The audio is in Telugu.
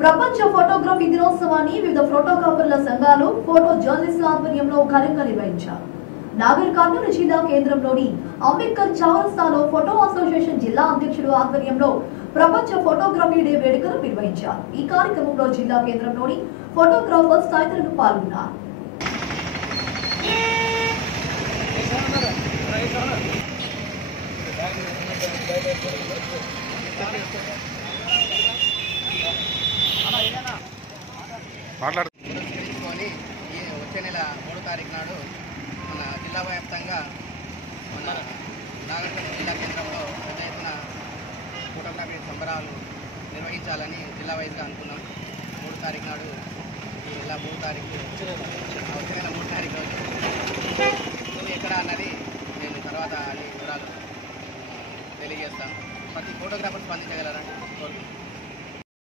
ప్రపంచ ఫోటోగ్రఫీ దినోత్సవాన్ని వివిధ ఫోటోగ్రాఫర్ల సంఘాలు, ఫోటో జర్నలిస్టుల ఆధ్వర్యంలో ఘనంగా నిర్వహించారు. నాగర్ కర్నూలు జిల్లా కేంద్రంలోని అంబేద్కర్ చౌరస్తాలో ఫోటో అసోసియేషన్ జిల్లా అధ్యక్షుడు ఆధ్వర్యంలో ప్రపంచ ఫోటోగ్రఫీ డే వేడుకలు నిర్వహించారు. ఈ కార్యక్రమంలో జిల్లా కేంద్రంలోని ఫోటోగ్రాఫర్స్ తదితరులు పాల్గొన్నారు. పురస్కరించుకొని వచ్చే నెల 3వ తారీఖు నాడు మన జిల్లా వ్యాప్తంగా మన నాగర్కర్నూలు జిల్లా కేంద్రంలో పెద్ద ఎత్తున ఫోటోగ్రఫీ సంబరాలు నిర్వహించాలని జిల్లా వైజ్గా అనుకున్నాం. 3వ తారీఖు నాడు ఈ నెల 3వ తారీఖు వచ్చే నెల 3వ తారీఖు రోజు ఎక్కడ అన్నది నేను తర్వాత అన్ని వివరాలు తెలియజేస్తాను. ప్రతి ఫోటోగ్రాఫర్ స్పందించగలరా?